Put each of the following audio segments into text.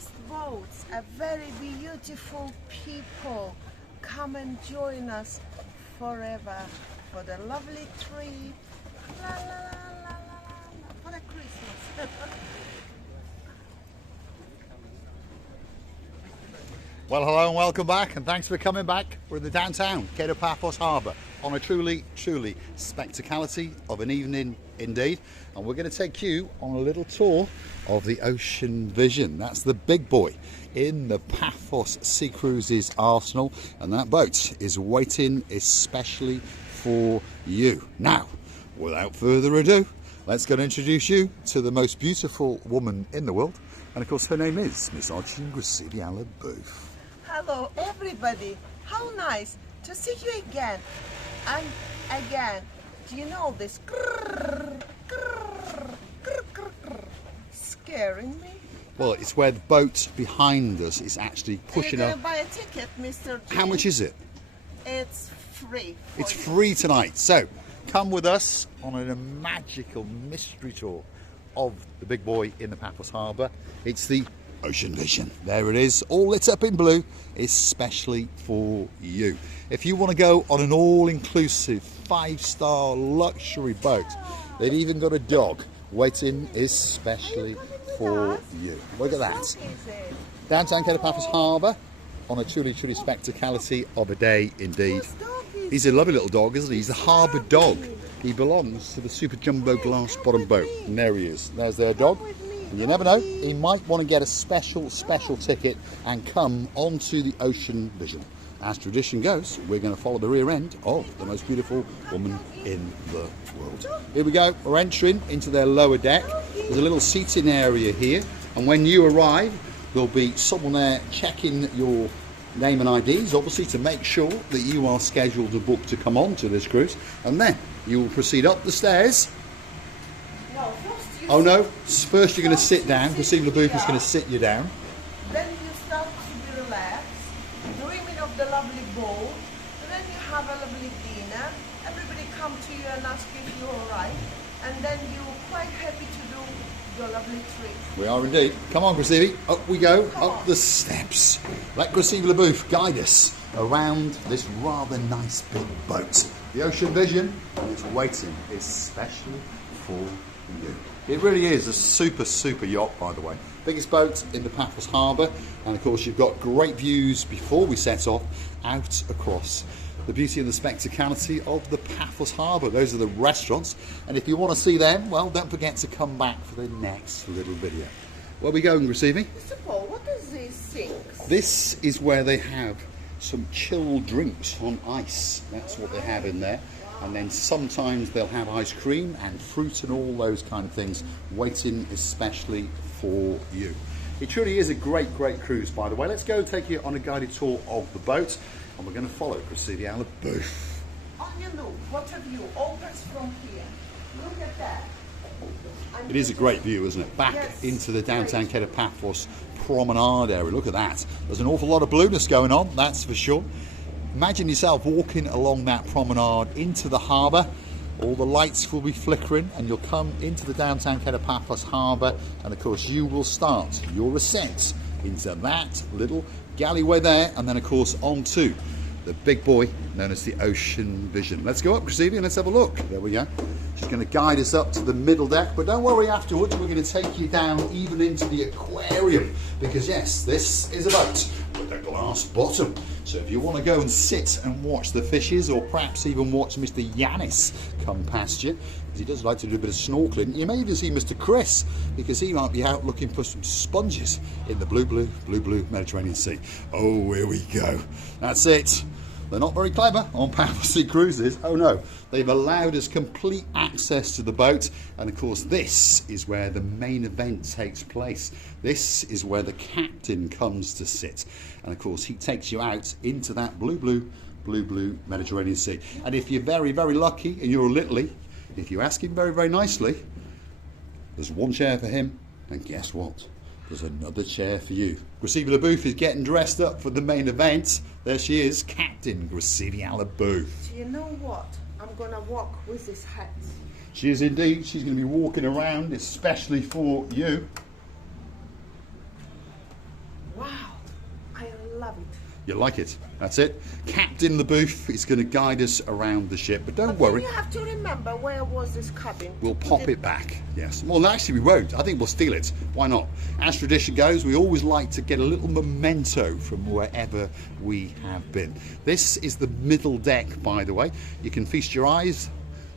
fast boats, a very beautiful people. Come and join us forever for the lovely trip. La, la, la, la, la, for the Christmas. Well, hello and welcome back, and thanks for coming back. We're in the downtown Kato Paphos Harbour on a truly spectacality of an evening indeed, and we're going to take you on a little tour of the Ocean Vision. That's the big boy in the Paphos Sea Cruises arsenal, and that boat is waiting especially for you. Now, without further ado, let's go and introduce you to the most beautiful woman in the world, and of course her name is Miss Marika. Hello everybody, how nice to see you again and again. Do you know this scaring me? Well, it's where the boat behind us is actually pushing up. Are you going to buy a ticket, Mr. G? How much is it? It's free. It's free tonight, so come with us on a magical mystery tour of the big boy in the Paphos Harbour. It's the Ocean Vision. There it is, all lit up in blue, especially for you. If you want to go on an all-inclusive 5-star luxury boat, they've even got a dog waiting especially for you. Look at that. Downtown Kato Paphos Harbour on a truly spectacality of a day indeed. He's a lovely little dog, isn't he? He's the harbour dog. He belongs to the super jumbo glass bottom boat. And there he is. There's their dog. And you never know, he might want to get a special ticket and come onto the Ocean Vision. As tradition goes, we're going to follow the rear end of the most beautiful woman in the world. Here we go, we're entering into their lower deck. There's a little seating area here, and when you arrive, there'll be someone there checking your name and IDs, obviously, to make sure that you are scheduled to book to come on to this cruise, and then you will proceed up the stairs. Oh no, first you're going to sit down, Christine LaBouffe is going to sit you down. Then you start to be relaxed, dreaming of the lovely boat, and then you have a lovely dinner, everybody come to you and ask if you're alright, and then you're quite happy to do your lovely trip. We are indeed. Come on, Christine, up we go, up the steps. Let Christine LaBouffe guide us around this rather nice big boat. The Ocean Vision is waiting especially for you. It really is a super yacht, by the way. Biggest boat in the Paphos Harbour, and of course you've got great views before we set off out across the beauty and the spectacality of the Paphos Harbour. Those are the restaurants, and if you want to see them, well, don't forget to come back for the next little video. Where are we going, Receiving? Mr. Paul, what is these things? This is where they have some chilled drinks on ice. That's what they have in there. And then sometimes they'll have ice cream and fruit and all those kind of things waiting especially for you. It truly is a great cruise, by the way. Let's go take you on a guided tour of the boat, and we're going to follow Christine LaBouffe. On your look, what a view, opens from here. Look at that. It is a great view, isn't it? Back into the downtown Kato Paphos promenade area. Look at that. There's an awful lot of blueness going on, that's for sure. Imagine yourself walking along that promenade into the harbour. All the lights will be flickering, and you'll come into the downtown Kato Paphos Harbour, and of course you will start your ascent into that little galleyway there, and then of course onto the big boy known as the Ocean Vision. Let's go up, Christine, and let's have a look. There we go. She's going to guide us up to the middle deck, but don't worry, afterwards we're going to take you down even into the aquarium, because yes, this is a boat with a glass bottom. So if you want to go and sit and watch the fishes, or perhaps even watch Mr. Yanis come past you, because he does like to do a bit of snorkeling, you may even see Mr. Chris, because he might be out looking for some sponges in the blue Mediterranean Sea. Oh, here we go. That's it. They're not very clever on Paphos Sea Cruises. Oh no, they've allowed us complete access to the boat, and of course this is where the main event takes place. This is where the captain comes to sit, and of course he takes you out into that blue Mediterranean Sea. And if you're very lucky and you're a littly, if you ask him very nicely, there's one chair for him, and guess what? There's another chair for you. Christine LaBouffe is getting dressed up for the main event. There she is, Captain Christine LaBouffe. Do you know what? I'm going to walk with this hat. She is indeed. She's going to be walking around especially for you. You'll like it. That's it. Captain LeBouf is going to guide us around the ship, but don't worry. You have to remember, where was this cabin? We'll pop it back. Yes. Well, actually, we won't. I think we'll steal it. Why not? As tradition goes, we always like to get a little memento from wherever we have been. This is the middle deck, by the way. You can feast your eyes.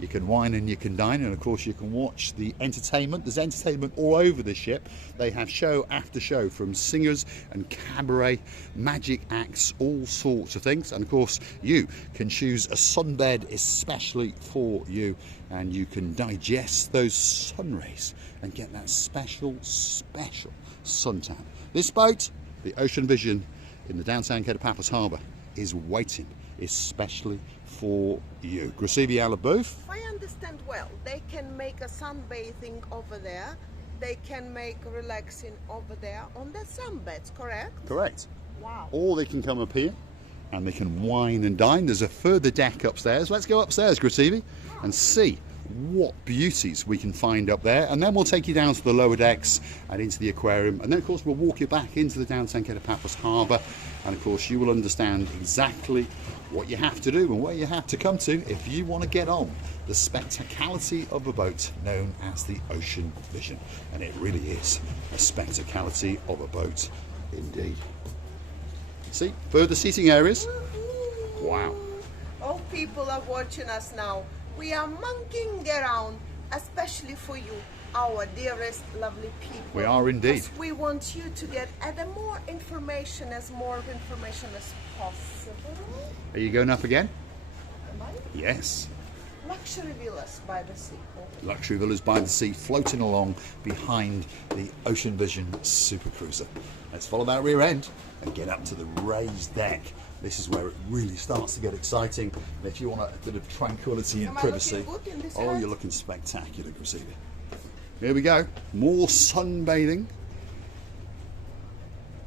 You can wine and you can dine, and of course you can watch the entertainment. There's entertainment all over the ship. They have show after show, from singers and cabaret, magic acts, all sorts of things. And of course you can choose a sunbed especially for you, and you can digest those sun rays and get that special suntan. This boat, the Ocean Vision in the downtown Kato Paphos Harbour, is waiting especially for you. Gracevia LeBouf. If I understand well, they can make a sunbathing over there. They can make relaxing over there on the sunbeds, correct? Correct. Wow. Or they can come up here and they can wine and dine. There's a further deck upstairs. Let's go upstairs, Gracevia, and see what beauties we can find up there, and then we'll take you down to the lower decks and into the aquarium, and then of course we'll walk you back into the downtown Kato Paphos Harbour, and of course you will understand exactly what you have to do and where you have to come to if you want to get on the spectacality of a boat known as the Ocean Vision. And it really is a spectacality of a boat indeed. See, further seating areas. Wow. Oh, people are watching us now. We are monkeying around, especially for you, our dearest, lovely people. We are indeed. We want you to get more information as possible. Are you going up again? Am I? Yes. Luxury villas by the sea. Luxury villas by the sea, floating along behind the Ocean Vision Super Cruiser. Let's follow that rear end and get up to the raised deck. This is where it really starts to get exciting. And if you want a bit of tranquility and privacy, oh, you're looking spectacular, Gracevia. Here we go, more sunbathing.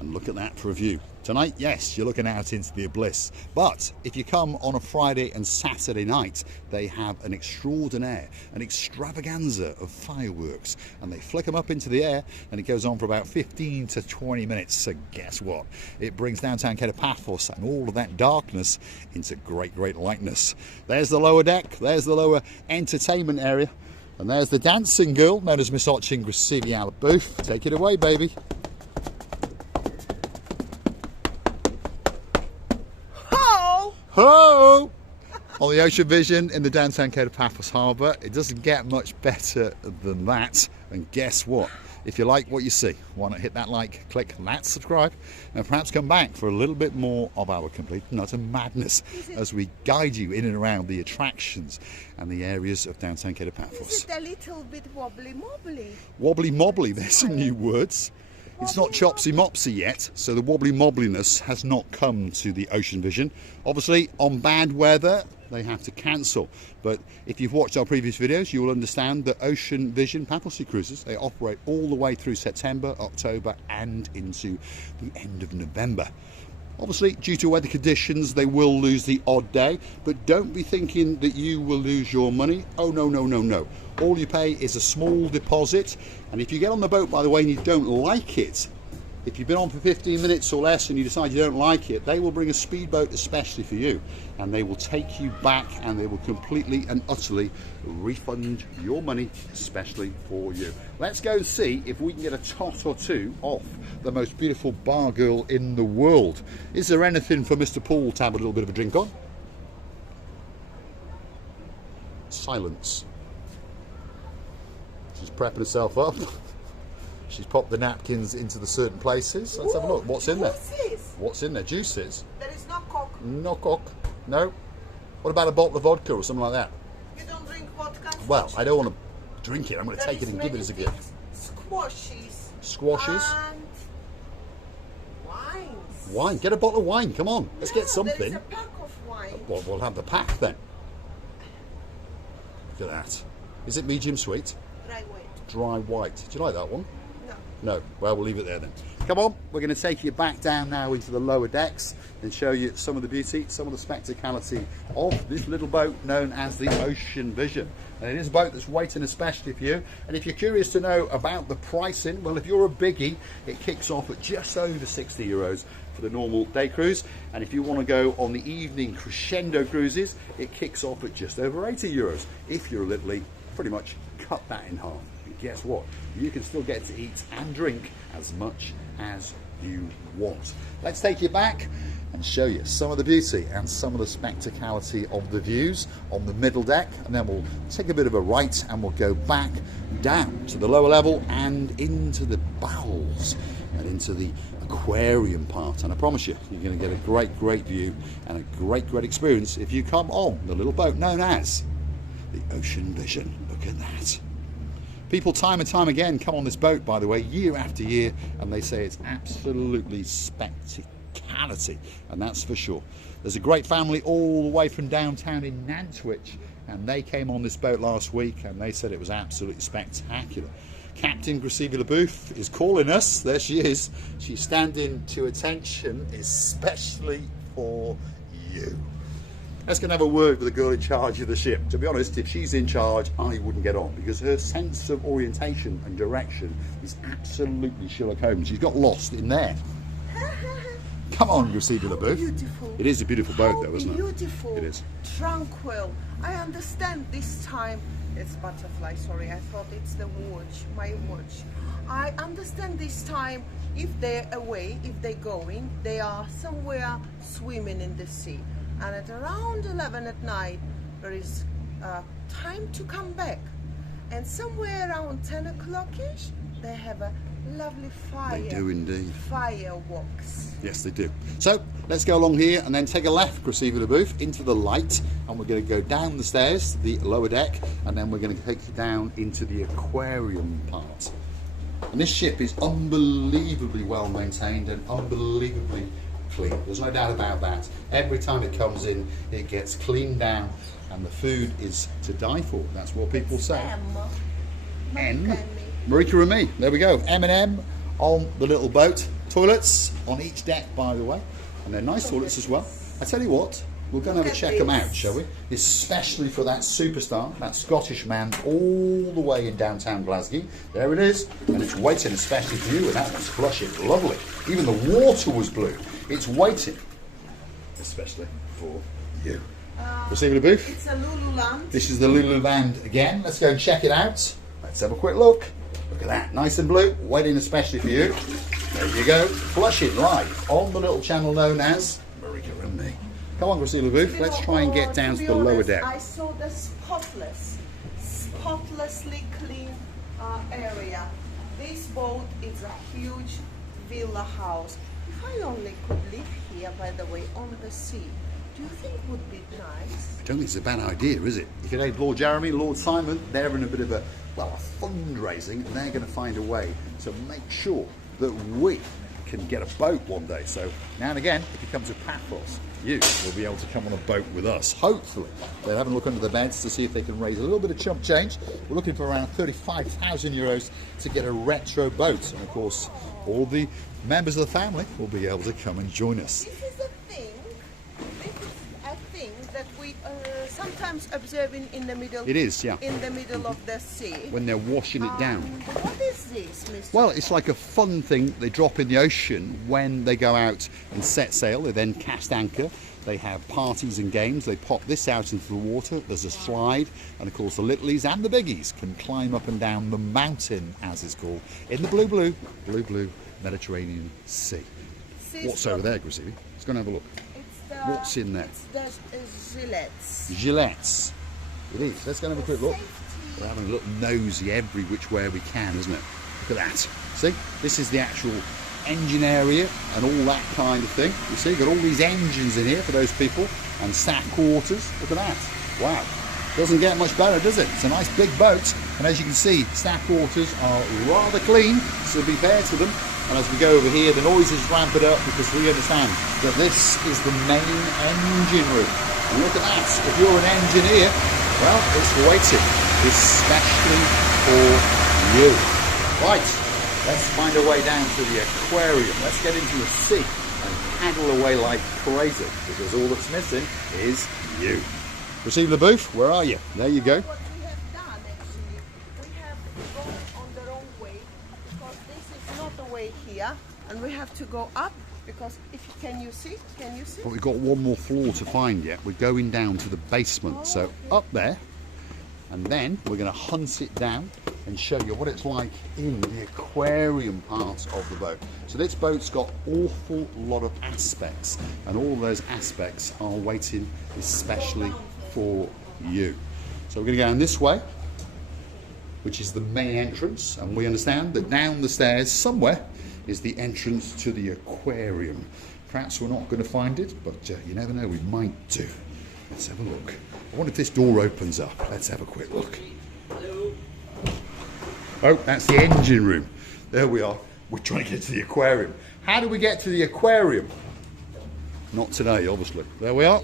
And look at that for a view. Tonight, yes, you're looking out into the abyss. But if you come on a Friday and Saturday night, they have an extraordinaire, an extravaganza of fireworks. And they flick them up into the air, and it goes on for about 15 to 20 minutes. So guess what? It brings downtown Kato Paphos and all of that darkness into great, great lightness. There's the lower deck. There's the lower entertainment area. And there's the dancing girl, known as Miss Ochin, Gracevia LeBouf. Take it away, baby. Ho! On the Ocean Vision in the downtown Kato Paphos Harbour. It doesn't get much better than that. And guess what? If you like what you see, why not hit that like, click that subscribe, and perhaps come back for a little bit more of our complete and utter madness as we guide you in and around the attractions and the areas of downtown Kato Paphos. Is it a little bit wobbly-mobbly? Wobbly-mobbly, there's some new words. It's not chopsy-mopsy yet, so the wobbly-mobbliness has not come to the Ocean Vision. Obviously, on bad weather, they have to cancel. But if you've watched our previous videos, you will understand that Ocean Vision Paphos Sea Cruises, they operate all the way through September, October, and into the end of November. Obviously, due to weather conditions, they will lose the odd day, but don't be thinking that you will lose your money. Oh, no, no, no, no. All you pay is a small deposit, and if you get on the boat, by the way, and you don't like it, if you've been on for 15 minutes or less and you decide you don't like it, they will bring a speedboat especially for you, and they will take you back, and they will completely and utterly refund your money especially for you. Let's go and see if we can get a tot or two off the most beautiful bar girl in the world. Is there anything for Mr. Paul to have a little bit of a drink on? Silence. She's prepping herself up. She's popped the napkins into the certain places. Let's have a look. What's in there? What's in there? Juices? There is no Coke. No Coke. No. What about a bottle of vodka or something like that? You don't drink vodka? Well, I don't want to drink it. I'm going to take it and give it as a gift. Squashes. Squashes? And wines. Wine. Get a bottle of wine. Come on. Let's get something. There is a pack of wine. Well, we'll have the pack then. Look at that. Is it medium sweet? Dry white. Dry white. Do you like that one? No. No. Well, we'll leave it there then. Come on, we're going to take you back down now into the lower decks and show you some of the beauty, some of the spectacality of this little boat known as the Ocean Vision. And it is a boat that's waiting especially for you. And if you're curious to know about the pricing, well, if you're a biggie, it kicks off at just over €60 for the normal day cruise. And if you want to go on the evening crescendo cruises, it kicks off at just over €80. If you're a littlie, pretty much cut that in half. And guess what? You can still get to eat and drink as much as you want. Let's take you back and show you some of the beauty and some of the spectacality of the views on the middle deck, and then we'll take a bit of a right and we'll go back down to the lower level and into the bowels and into the aquarium part. And I promise you, you're going to get a great view and a great experience if you come on the little boat known as the Ocean Vision. Look at that. People time and time again come on this boat, by the way, year after year, and they say it's absolutely spectacality, and that's for sure. There's a great family all the way from downtown in Nantwich, and they came on this boat last week, and they said it was absolutely spectacular. Captain Graciela Booth is calling us. There she is. She's standing to attention, especially for you. Let's go and have a word with the girl in charge of the ship. To be honest, if she's in charge, I wouldn't get on, because her sense of orientation and direction is absolutely Sherlock Holmes. She's got lost in there. Come on, Graciela Booth. Beautiful. It is a beautiful boat, though, isn't it? Beautiful. It is. Tranquil. I understand this time. It's butterfly, sorry. I thought it's the watch, my watch. I understand this time, if they're away, if they're going, they are somewhere swimming in the sea. And at around 11 at night, there is time to come back. And somewhere around 10 o'clock-ish, they have a lovely fire. They do indeed. Fireworks. Yes, they do. So let's go along here and then take a left, Graciela Booth, into the light, and we're going to go down the stairs to the lower deck, and then we're going to take you down into the aquarium part. And this ship is unbelievably well maintained and unbelievably clean. There's no doubt about that. Every time it comes in, it gets cleaned down, and the food is to die for. That's what people say. Marika and me. There we go. M&M on the little boat. Toilets on each deck, by the way, and they're nice toilets as well. I tell you what, we're going to have a check them out, shall we? Especially for that superstar, that Scottish man, all the way in downtown Glasgow. There it is, and it's waiting especially for you, and that one's flushing, lovely. Even the water was blue. It's waiting, especially for you. Receiving a booth. It's a Lululand. This is the Lululand again. Let's go and check it out. Let's have a quick look. Look at that, nice and blue, waiting especially for you. There you go, flushing live on the little channel known as Marika and me. Come on, Graciela Booth, let's try and get down to the lower deck. I saw the spotlessly clean area. This boat is a huge villa house. If I only could live here, by the way, on the sea, do you think it would be nice? I don't think it's a bad idea, is it? You could have Lord Jeremy, Lord Simon, they're in a bit of a, well, a fundraising, and they're going to find a way to make sure that we can get a boat one day. So now and again, if you come to Paphos, you will be able to come on a boat with us. Hopefully, they're having a look under the beds to see if they can raise a little bit of chump change. We're looking for around €35,000 to get a retro boat, and of course, all the members of the family will be able to come and join us. This is a thing. This is a thing that we sometimes observe in the middle. It is, yeah. In the middle of the sea. When they're washing it down. What is this, Mr. Well, it's like a fun thing they drop in the ocean when they go out and set sail. They then cast anchor. They have parties and games. They pop this out into the water. There's a slide, and of course the littlies and the biggies can climb up and down the mountain, as it's called, in the blue Mediterranean Sea. What's over there, Graciela? Let's go and have a look. What's in there? It's the gillettes. Gillettes. It is. Let's go and have a quick look. We're having a little nosy every which way we can, isn't it? Look at that. See? This is the actual engine area and all that kind of thing. You see, you've got all these engines in here for those people, and staff quarters. Look at that. Wow. Doesn't get much better, does it? It's a nice big boat, and as you can see, staff quarters are rather clean, so be fair to them. And as we go over here, the noise is ramped up because we understand that this is the main engine room. And look at that. If you're an engineer, well, it's waiting, especially for you. Right, Let's find a way down to the aquarium. Let's get into the sea and paddle away like crazy, because all that's missing is you. Receive the booth, where are you? There you go. What we have done actually, we have gone on the wrong way, because this is not the way here, and we have to go up, because can you see? But we've got one more floor to find yet. We're going down to the basement, so up there, and then we're going to hunt it down and show you what it's like in the aquarium part of the boat. So this boat's got awful lot of aspects, and all those aspects are waiting especially for you. So we're going to go down this way, which is the main entrance, and we understand that down the stairs somewhere is the entrance to the aquarium. Perhaps we're not going to find it, but you never know, we might do. Let's have a look. I wonder if this door opens up. Let's have a quick look. Oh, that's the engine room. There we are. We're trying to get to the aquarium. How do we get to the aquarium? Not today, obviously. There we are.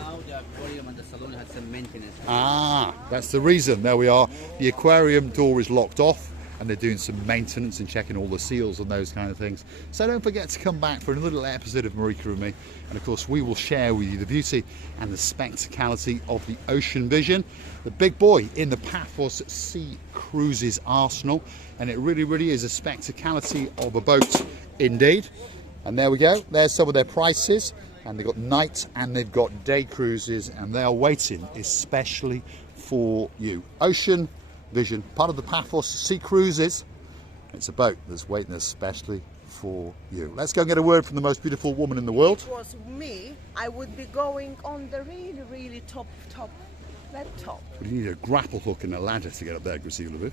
Now the aquarium and the salon has some maintenance. Ah, that's the reason. There we are. The aquarium door is locked off, and they're doing some maintenance and checking all the seals and those kind of things. So don't forget to come back for a little episode of Marika and me, and of course we will share with you the beauty and the spectacality of the Ocean Vision, the big boy in the Paphos Sea Cruises arsenal, and it really is a spectacality of a boat indeed. And there we go, there's some of their prices, and they've got night and they've got day cruises, and they are waiting especially for you. Ocean Vision, part of the Paphos Sea Cruises. It's a boat that's waiting especially for you. Let's go and get a word from the most beautiful woman in the world. If it was me, I would be going on the really top, that top. You need a grapple hook and a ladder to get up there, Graciela.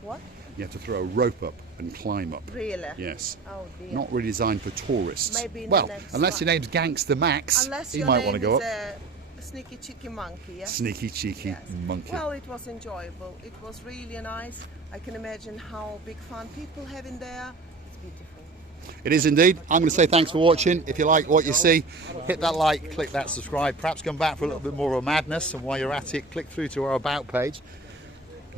What? You have to throw a rope up and climb up. Really? Yes. Oh dear. Not really designed for tourists. Maybe in well, the next unless one. your name's Gangster Max, Unless he your might name want to go is up. a sneaky cheeky monkey, yeah? Sneaky cheeky Yes. monkey. Well, it was enjoyable. It was really nice. I can imagine how big fun people have in there. It's beautiful. It is indeed. I'm going to say thanks for watching. If you like what you see, hit that like, click that subscribe. Perhaps come back for a little bit more of a madness, and while you're at it, click through to our About page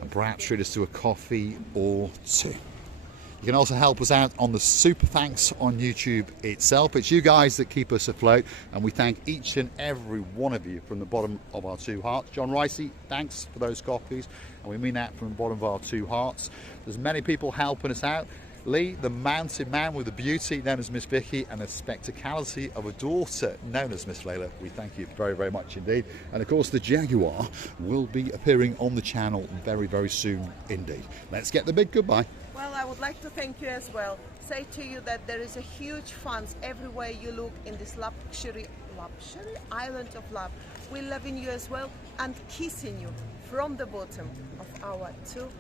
and perhaps treat us to a coffee or two. You can also help us out on the super thanks on YouTube itself. It's you guys that keep us afloat, and we thank each and every one of you from the bottom of our two hearts. John Ricey, thanks for those coffees, and we mean that from the bottom of our two hearts. There's many people helping us out. Lee, the mountain man with the beauty known as Miss Vicky, and the spectacality of a daughter known as Miss Layla. We thank you very much indeed. And of course the Jaguar will be appearing on the channel very soon indeed. Let's get the big goodbye. Well, I would like to thank you as well. Say to you that there is a huge funds everywhere you look in this luxury island of love. We're loving you as well and kissing you from the bottom of our two.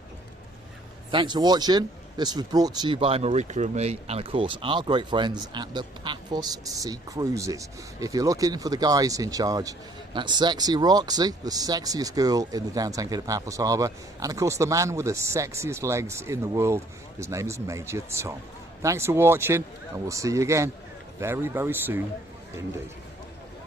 Thanks for watching. This was brought to you by Marika and me, and of course our great friends at the Paphos Sea Cruises. If you're looking for the guys in charge, that's sexy Roxy, the sexiest girl in the downtown Kato Paphos Harbour, and of course the man with the sexiest legs in the world. His name is Major Tom. Thanks for watching, and we'll see you again very soon indeed.